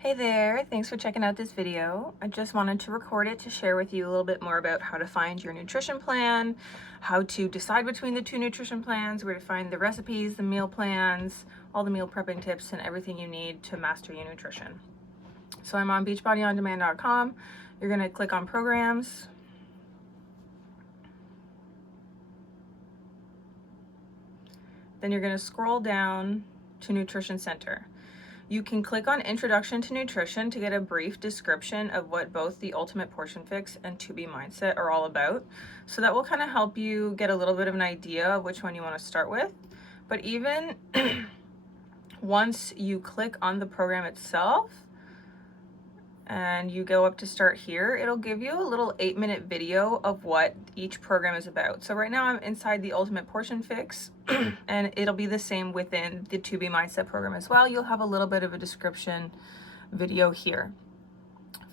Hey there, thanks for checking out this video. I just wanted to record it to share with you a little bit more about how to find your nutrition plan, how to decide between the two nutrition plans, where to find the recipes, the meal plans, all the meal prepping tips, and everything you need to master your nutrition. So I'm on beachbodyondemand.com. You're going to click on programs. Then you're going to scroll down to Nutrition Center. You can click on Introduction to Nutrition to get a brief description of what both the Ultimate Portion Fix and 2B Mindset are all about. So that will kind of help you get a little bit of an idea of which one you want to start with. But even once you click on the program itself and you go up to start here, it'll give you a little 8-minute video of what each program is about. So right now I'm inside the Ultimate Portion Fix and it'll be the same within the 2B Mindset program as well. You'll have a little bit of a description video here.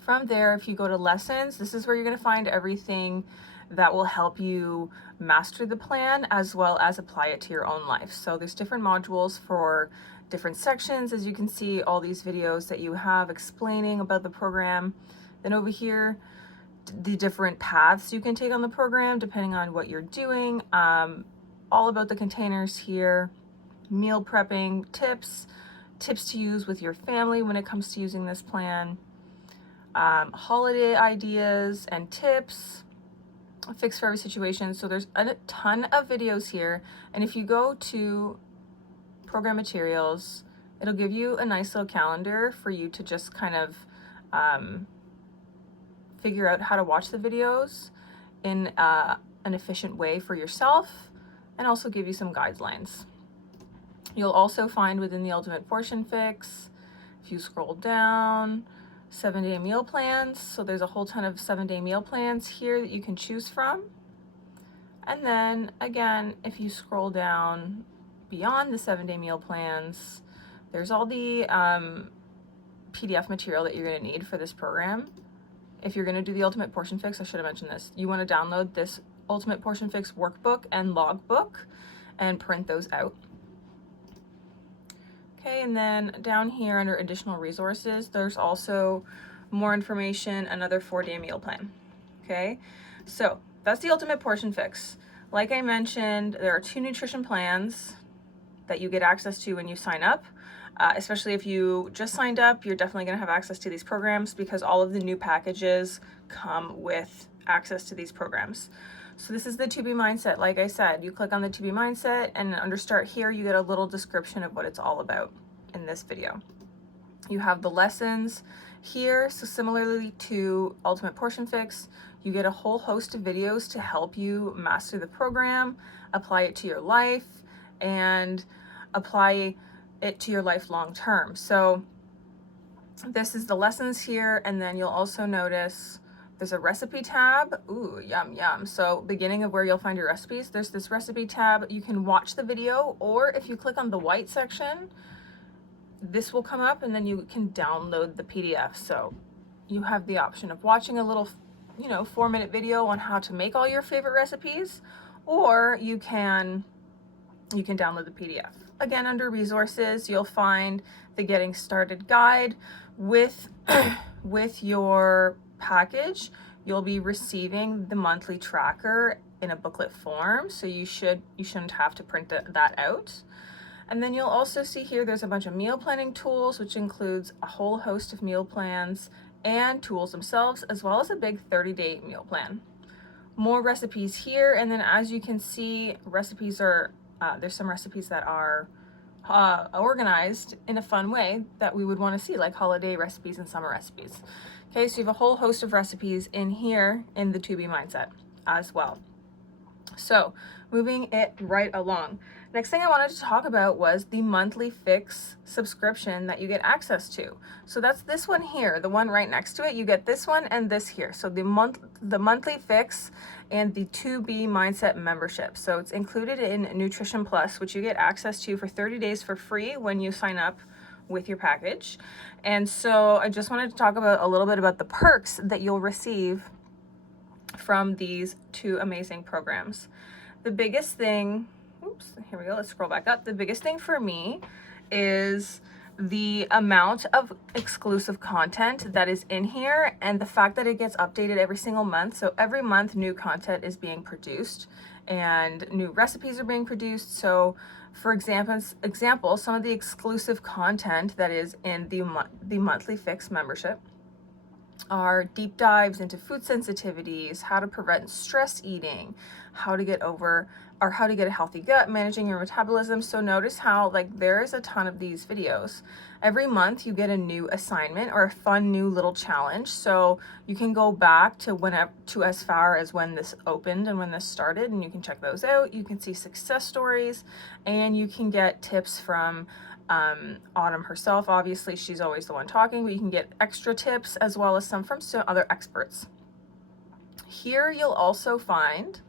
From there, if you go to lessons, this is where you're going to find everything that will help you master the plan as well as apply it to your own life. So there's different modules for different sections, as you can see all these videos that you have explaining about the program. Then over here, the different paths you can take on the program depending on what you're doing. All about the containers here, meal prepping tips to use with your family when it comes to using this plan, holiday ideas and tips, fix for every situation. So there's a ton of videos here, and if you go to program materials, it'll give you a nice little calendar for you to just kind of figure out how to watch the videos in an efficient way for yourself, and also give you some guidelines. You'll also find within the Ultimate Portion Fix, if you scroll down, 7-day meal plans. So there's a whole ton of 7-day meal plans here that you can choose from. And then again, if you scroll down beyond the 7-day meal plans, there's all the PDF material that you're going to need for this program. If you're going to do the Ultimate Portion Fix, I should have mentioned this, you want to download this Ultimate Portion Fix workbook and logbook and print those out. Okay, and then down here under additional resources, there's also more information, another 4-day meal plan. Okay, so that's the Ultimate Portion Fix. Like I mentioned, there are 2 nutrition plans that you get access to when you sign up. Especially if you just signed up, you're definitely going to have access to these programs because all of the new packages come with access to these programs. So this is the 2B Mindset. Like I said, you click on the 2B Mindset, and under Start Here, you get a little description of what it's all about in this video. You have the lessons here. So similarly to Ultimate Portion Fix, you get a whole host of videos to help you master the program, apply it to your life, and apply it to your life long term. So this is the lessons here, and then you'll also notice there's a recipe tab. Ooh, yum, yum. So beginning of where you'll find your recipes, there's this recipe tab. You can watch the video, or if you click on the white section, this will come up and then you can download the PDF. So you have the option of watching a little, 4-minute video on how to make all your favorite recipes, or you can download the PDF. Again, under resources, you'll find the Getting Started guide. With your package, you'll be receiving the monthly tracker in a booklet form, so you shouldn't have to print that out. And then you'll also see here there's a bunch of meal planning tools, which includes a whole host of meal plans and tools themselves, as well as a big 30-day meal plan. More recipes here, and then as you can see, recipes are there's some recipes that are organized in a fun way that we would want to see, like holiday recipes and summer recipes. Okay, so you have a whole host of recipes in here in the 2B Mindset as well. So moving it right along. Next thing I wanted to talk about was the monthly fix subscription that you get access to. So that's this one here, the one right next to it. You get this one and this here. So the monthly fix and the 2B Mindset membership. So it's included in Nutrition Plus, which you get access to for 30 days for free when you sign up with your package. And so I just wanted to talk about a little bit about the perks that you'll receive from these 2 amazing programs. The biggest thing, here we go, let's scroll back up. The biggest thing for me is the amount of exclusive content that is in here and the fact that it gets updated every single month. So every month new content is being produced and new recipes are being produced. So for example, some of the exclusive content that is in the monthly Fix membership are deep dives into food sensitivities, how to prevent stress eating, how to get a healthy gut, managing your metabolism. So notice how like there's a ton of these videos. Every month you get a new assignment or a fun new little challenge. So you can go back to as far as when this opened and when this started, and you can check those out. You can see success stories, and you can get tips from Autumn herself. Obviously, she's always the one talking, but you can get extra tips as well as some from other experts. Here you'll also find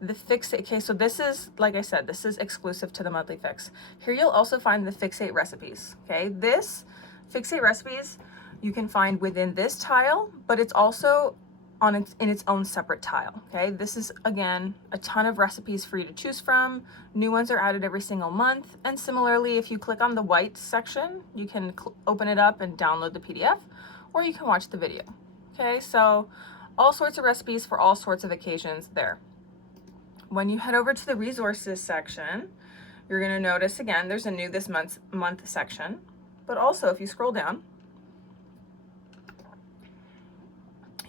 the Fixate. Okay, so this is, like I said, this is exclusive to the monthly Fix. Here you'll also find the Fixate Recipes. Okay, this Fixate Recipes you can find within this tile, but it's also in its own separate tile. Okay, this is again a ton of recipes for you to choose from. New ones are added every single month, and similarly, if you click on the white section, you can open it up and download the PDF, or you can watch the video. Okay, so all sorts of recipes for all sorts of occasions there. When you head over to the resources section, you're going to notice again there's a new this month section, but also if you scroll down,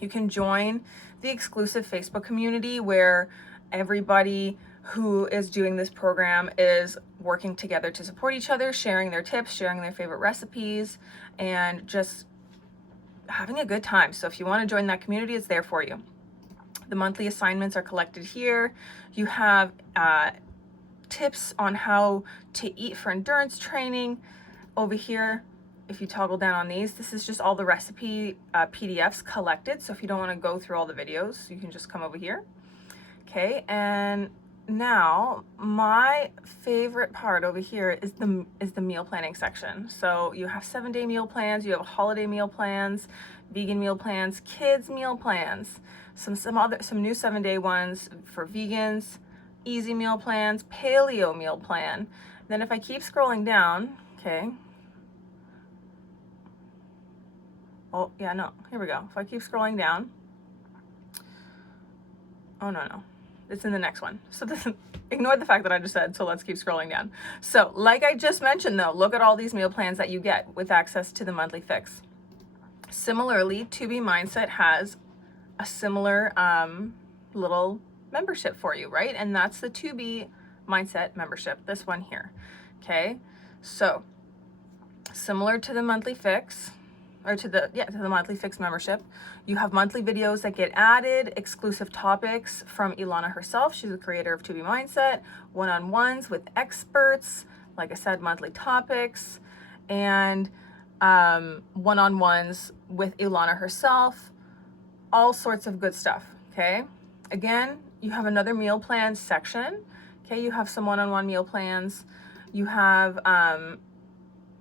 you can join the exclusive Facebook community where everybody who is doing this program is working together to support each other, sharing their tips, sharing their favorite recipes, and just having a good time. So if you want to join that community, it's there for you. The monthly assignments are collected here. You have tips on how to eat for endurance training over here. If you toggle down on these, this is just all the recipe PDFs collected. So if you don't want to go through all the videos, you can just come over here. Okay, and now my favorite part over here is the meal planning section. So you have 7-day meal plans, you have holiday meal plans, vegan meal plans, kids meal plans, some new 7-day ones for vegans, easy meal plans, paleo meal plan. Then if I keep scrolling down, okay. Oh, yeah, no, here we go. If I keep scrolling down, oh, no, it's in the next one. So this, ignore the fact that I just said, so let's keep scrolling down. So like I just mentioned though, look at all these meal plans that you get with access to the monthly Fix. Similarly, 2B Mindset has a similar little membership for you, right? And that's the 2B Mindset membership, this one here, okay? So similar to the monthly Fix, or to the monthly Fix membership, you have monthly videos that get added, exclusive topics from Ilana herself. She's the creator of 2B Mindset, one-on-ones with experts, like I said, monthly topics, and one-on-ones with Ilana herself, all sorts of good stuff, okay? Again, you have another meal plan section, okay? You have some one-on-one meal plans. You have,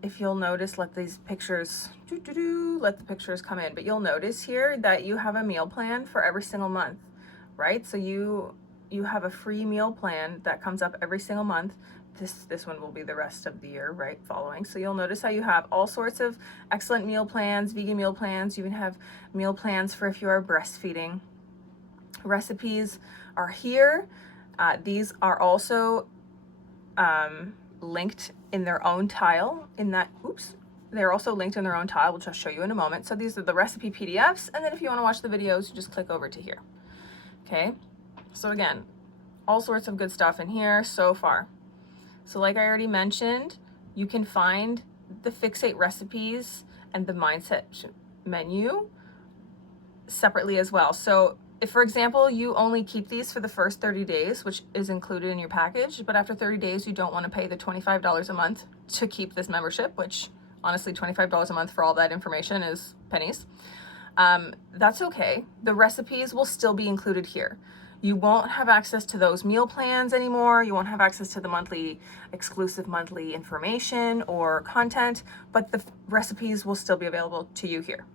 if you'll notice, let the pictures come in, but you'll notice here that you have a meal plan for every single month, right? So you have a free meal plan that comes up every single month. This one will be the rest of the year, right, following. So you'll notice how you have all sorts of excellent meal plans, vegan meal plans. You even have meal plans for if you are breastfeeding. Recipes are here. These are also linked in their own tile they're also linked in their own tile, which I'll show you in a moment. So these are the recipe PDFs, and then if you want to watch the videos, you just click over to here. Okay, so again, all sorts of good stuff in here so far. So like I already mentioned, you can find the Fixate Recipes and the Mindset menu separately as well. So if, for example, you only keep these for the first 30 days, which is included in your package, but after 30 days, you don't want to pay the $25 a month to keep this membership, which honestly, $25 a month for all that information is pennies. That's okay. The recipes will still be included here. You won't have access to those meal plans anymore. You won't have access to the exclusive monthly information or content, but the recipes will still be available to you here.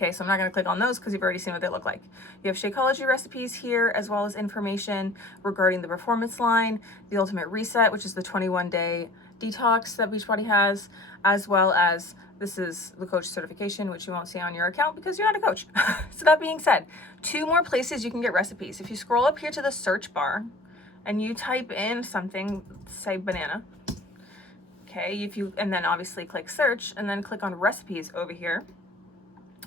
Okay, so I'm not going to click on those because you've already seen what they look like. You have Shakeology recipes here, as well as information regarding the performance line, the ultimate reset, which is the 21-day detox that Beachbody has, as well as this is the coach certification, which you won't see on your account because you're not a coach. So that being said, 2 more places you can get recipes. If you scroll up here to the search bar and you type in something, say banana, okay, and then obviously click search and then click on recipes over here,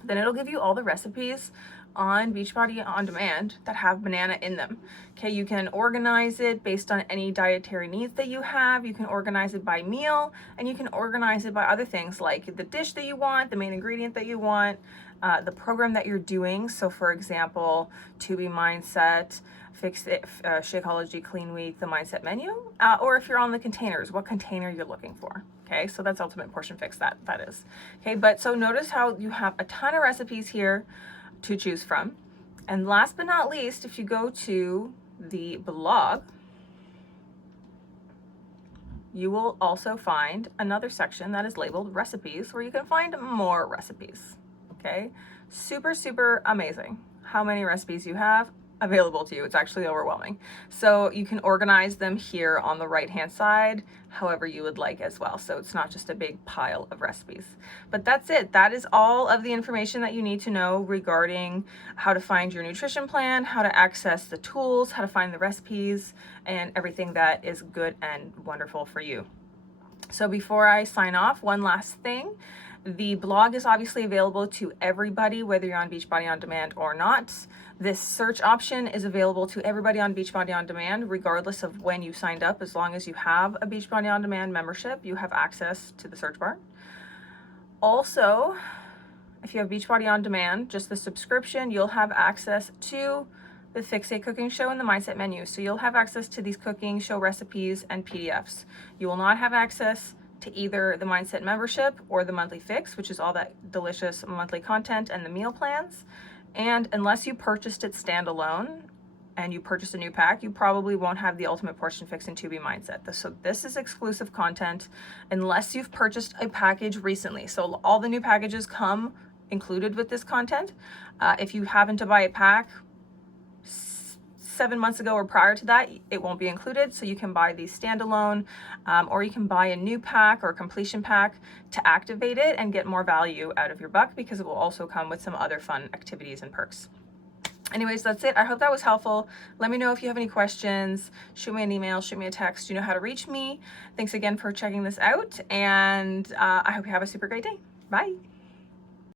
then it'll give you all the recipes on Beachbody On Demand that have banana in them. Okay, you can organize it based on any dietary needs that you have. You can organize it by meal, and you can organize it by other things like the dish that you want, the main ingredient that you want, the program that you're doing. So for example, 2B Mindset, Fixate, Shakeology, Clean Week, the Mindset menu, or if you're on the containers, what container you're looking for. Okay, so that's Ultimate Portion Fix, that is. Okay, but so notice how you have a ton of recipes here to choose from. And last but not least, if you go to the blog, you will also find another section that is labeled recipes, where you can find more recipes. Okay, super, super amazing how many recipes you have available to you. It's actually overwhelming. So you can organize them here on the right hand side however you would like as well. So it's not just a big pile of recipes. But that's it. That is all of the information that you need to know regarding how to find your nutrition plan, how to access the tools, how to find the recipes, and everything that is good and wonderful for you. So before I sign off, one last thing. The blog is obviously available to everybody, whether you're on Beachbody On Demand or not. This search option is available to everybody on Beachbody On Demand, regardless of when you signed up. As long as you have a Beachbody On Demand membership, you have access to the search bar. Also, if you have Beachbody On Demand, just the subscription, you'll have access to the Fixate Cooking Show and the Mindset menu. So you'll have access to these cooking show recipes and PDFs. You will not have access to either the Mindset membership or the monthly fix, which is all that delicious monthly content and the meal plans. And unless you purchased it standalone and you purchased a new pack, you probably won't have the Ultimate Portion Fix and 2B Mindset. So this is exclusive content unless you've purchased a package recently. So all the new packages come included with this content. If you happen to buy a pack 7 months ago or prior to that, it won't be included. So you can buy these standalone, or you can buy a new pack or a completion pack to activate it and get more value out of your buck, because it will also come with some other fun activities and perks. Anyways, that's it. I hope that was helpful. Let me know if you have any questions. Shoot me an email, shoot me a text. You know how to reach me. Thanks again for checking this out, and I hope you have a super great day. Bye.